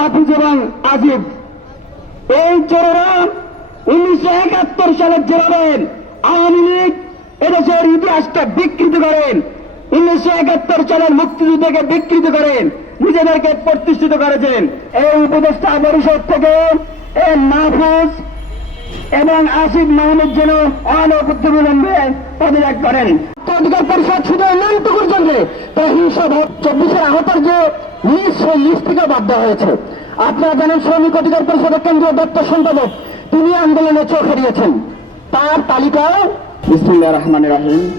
মাহফুজ এবং আজিব এই চোরেরা উনিশশো একাত্তর সালের জেলাবেন আওয়ামী লীগ এদেশের ইতিহাসটা বিকৃত করেন। উনিশশো একাত্তর সালের মুক্তিযুদ্ধকে বিকৃত করেন। নিজেদেরকে প্রতিষ্ঠিত করেছেন। এই উপদেষ্টা পরিষদ থেকে এই মাহফুজ এবং আসিফ মাহমুদ যেন অনবদ্য বিলম্বে পদত্যাগ করেন। অধিকার পরিষদ শুধু নামটুকুর জন্য তাই হিংসা চব্বিশের আহতের যে লিস্ট থেকে দেওয়া হয়েছে। আপনারা জানেন শ্রমিক অধিকার পরিষদের কেন্দ্রীয় দপ্তর সম্পাদক, তিনি আন্দোলনে চোখ হারিয়েছেন। তার তালিকা বিসমুল্লাহ রহমান রাহিম।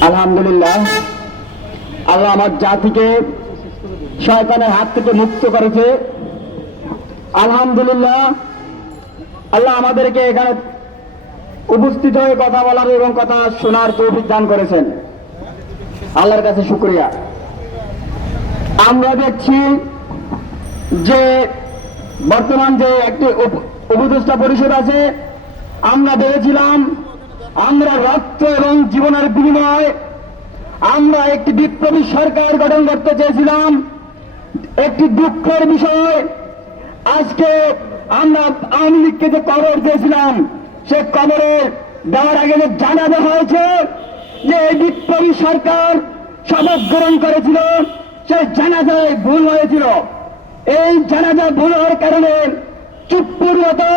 আলহামদুলিল্লাহ, আল্লাহ আমার জাতিকে শয়তানের হাত থেকে মুক্ত করেছে। আলহামদুলিল্লাহ, আল্লাহ আমাদেরকে এখানে উপস্থিত হয়ে কথা বলার এবং কথা শোনার তৌফিক দান করেছেন। আল্লাহর কাছে শুক্রিয়া। আমরা দেখছি যে বর্তমান যে একটি উপ- উপদেষ্টা পরিষদ আছে, আমরা দেখেছিলাম আমরা রক্ত এবং জীবনের বিনিময় আমরা একটি বিপ্লবী সরকার গঠন করতে চেয়েছিলাম। একটি দুঃখের বিষয়, আজকে আমরা আওয়ামী লীগকে যে কবর দিয়েছিলাম, সে কবরে দেওয়ার আগে যে জানানো হয়েছে যে এই বিপ্লবী সরকার শপথ গ্রহণ করেছিল সেই জানাজায় ভুল হয়েছিল। এই জানাজা ভুল হওয়ার কারণে চুপ্পুর মতো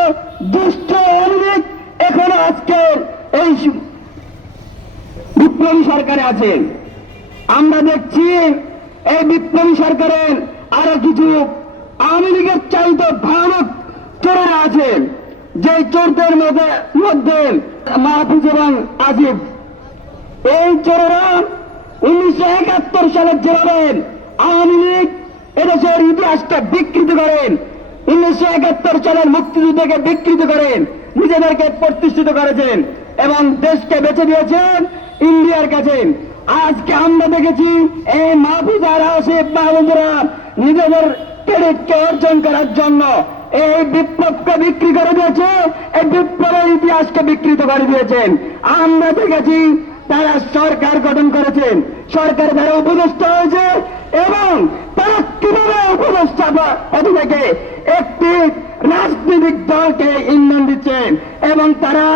দুষ্ট আওয়ামী এখনও আজকে এই বিপ্লবী সরকারে আছে। আমরা দেখছি এই বিপ্লবী সরকারের আরও কিছু আওয়ামী লীগের চাইতে ভয়ানক চোরেরা আছে যে চোরদের মধ্যে মধ্যে মাহফুজ এবং আজিব এই চোরেরা উনিশশো একাত্তর সালের জেলাবেন আওয়ামী লীগ এদেশের ইতিহাসটা বিকৃত করেন। উনিশশো একাত্তর সালের মুক্তিযুদ্ধকে বিকৃত করেন। নিজেদেরকে প্রতিষ্ঠিত করেছেন এবং দেশকে বেছে দিয়েছেন ইন্ডিয়ার কাছে। আজকে আমরা দেখেছি, এই মাহফুজ আর আসিফ মাহমুদরা নিজেদের ক্রেডিটকে অর্জন করার জন্য এই বিপ্লবকে বিক্রি করে দিয়েছে, এই বিপ্লবের ইতিহাসকে বিকৃত করে দিয়েছেন। আমরা দেখেছি তারা সরকার গঠন করেছেন। সরকার দ্বারা উপদেষ্টা হয়েছে এবং তারা কীভাবে উপদেষ্টা পদে একটি রাজনৈতিক দলকে ইন্ধন দিচ্ছেন এবং তারা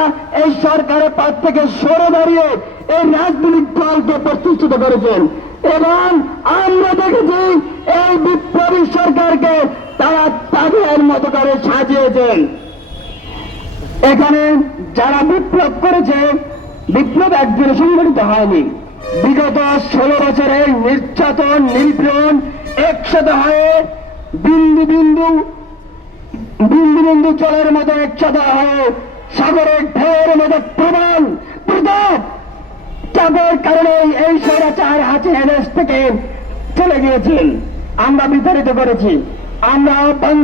এই সরকারের পদ থেকে সরে দাঁড়িয়ে এই রাজনৈতিক দলকে প্রতিষ্ঠিত করেছেন। এবং আমরা দেখেছি এই বিপ্লবী সরকারকে তারা তাদের মতো করে সাজিয়েছেন। এখানে যারা বিপ্লব করেছে বিপ্লব একদিনে সংগঠিত হয়নি। বিগত ষোলো বছরের নির্যাতন, নিপীড়ন, একসাথে হয়ে বিন্দু বিন্দু বিন্দু বিন্দু জলের মতো একসাথে হয়ে সাগরের ঢেউয়ের মতো প্রবল প্রতাপ চাপের কারণে এই সারা চার হাতে এদেশ থেকে চলে গিয়েছেন আমরা বিতাড়িত করেছি। আমরা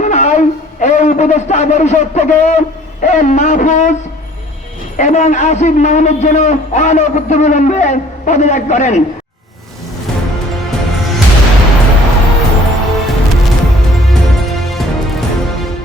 জানাই এই উপদেষ্টা পরিষদ থেকে এ মাহফুজ এবং আসিফ মাহমুদ যেন অনবদ্য বিলম্বে পদত্যাগ করেন।